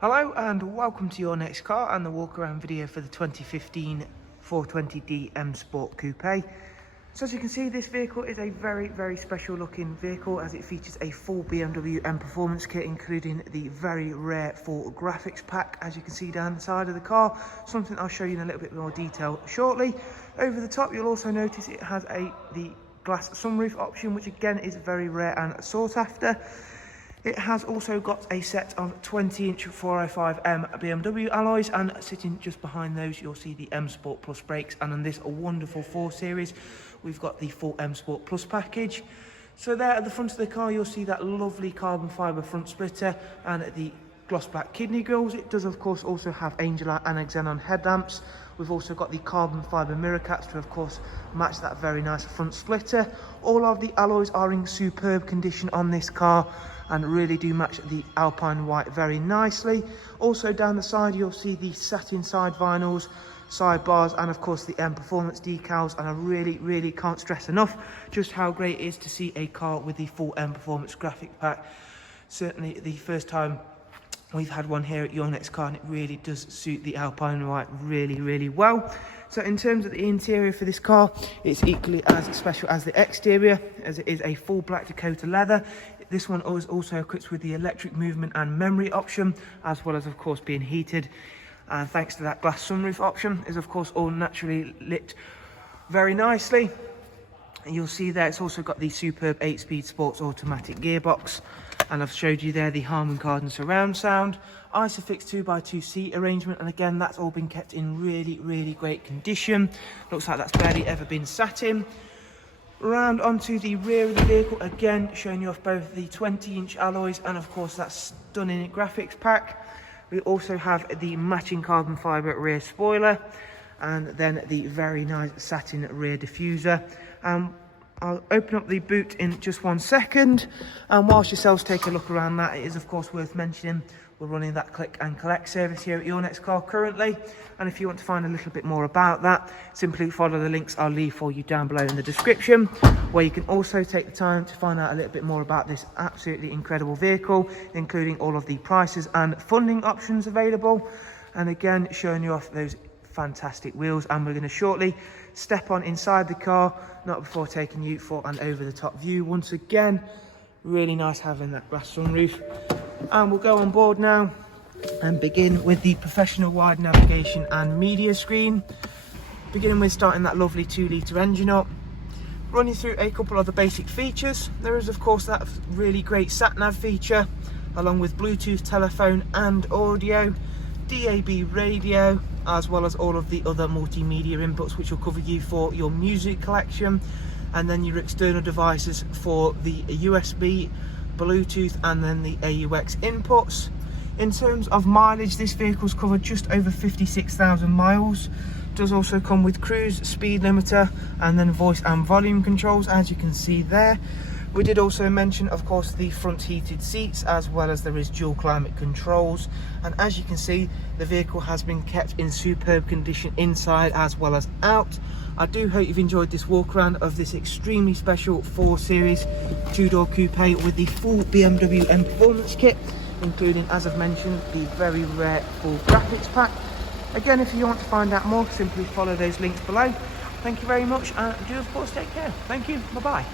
Hello and welcome to your next car and the walk around video for the 2015 420d M Sport Coupe. So as you can see, this vehicle is a very special looking vehicle as it features a full BMW Mperformance Kit, including the very rare full graphics pack, as you can see down the side of the car, something I'll show you in a little bit more detail shortly. Over the top you'll also notice it has the glass sunroof option, which again is very rare and sought after. It has also got a set of 20-inch 405M BMW alloys, and sitting just behind those you'll see the M Sport Plus brakes, and on this wonderful 4 Series we've got the full M Sport Plus package. So there at the front of the car you'll see that lovely carbon fibre front splitter and the gloss black kidney grills. It does of course also have angel eye and xenon headlamps. We've also got the carbon fibre mirror caps to of course match that very nice front splitter. All of the alloys are in superb condition on this car and really do match the Alpine white very nicely. Also down the side you'll see the satin side vinyls, side bars, and of course the M Performance decals, and I really can't stress enough just how great it is to see a car with the full M Performance graphic pack. Certainly the first time we've had one here at Your Next Car, and it really does suit the Alpine white really well. So in terms of the interior for this car, it's equally as special as the exterior, as it is a full black Dakota leather. This one is also equipped with the electric movement and memory option, as well as of course being heated, and thanks to that glass sunroof option is of course all naturally lit very nicely. And you'll see there it's also got the superb 8-speed sports automatic gearbox, and I've showed you there the Harman Kardon surround sound, Isofix 2x2 seat arrangement, and again that's all been kept in really great condition. Looks like that's barely ever been sat in. Round onto the rear of the vehicle, again showing you off both the 20-inch alloys and of course that stunning graphics pack. We also have the matching carbon fibre rear spoiler, and then the very nice satin rear diffuser. I'll open up the boot in just 1 second, and whilst yourselves take a look around that, it is of course worth mentioning we're running that click and collect service here at Your Next Car currently, and if you want to find a little bit more about that, simply follow the links I'll leave for you down below in the description, where you can also take the time to find out a little bit more about this absolutely incredible vehicle, including all of the prices and funding options available, and again showing you off those fantastic wheels. And we're going to shortly step on inside the car, not before taking you for an over-the-top view. Once again, really nice having that glass sunroof. And we'll go on board now and begin with the professional wide navigation and media screen, beginning with starting that lovely 2-litre engine up. Run you through a couple of the basic features. There is of course that really great sat-nav feature, along with Bluetooth, telephone and audio, DAB radio, as well as all of the other multimedia inputs which will cover you for your music collection, and then your external devices for the USB, Bluetooth and then the AUX inputs. In terms of mileage, this vehicle's covered just over 56,000 miles. Does also come with cruise, speed limiter and then voice and volume controls, as you can see there. We did also mention of course the front heated seats, as well as there is dual climate controls, and as you can see the vehicle has been kept in superb condition inside as well as out. I do hope you've enjoyed this walk around of this extremely special 4 Series 2-door coupe with the full BMW Mperformance Kit, including, as I've mentioned, the very rare full graphics pack. Again, if you want to find out more, simply follow those links below. Thank you very much, and do of course take care. Thank you, bye bye.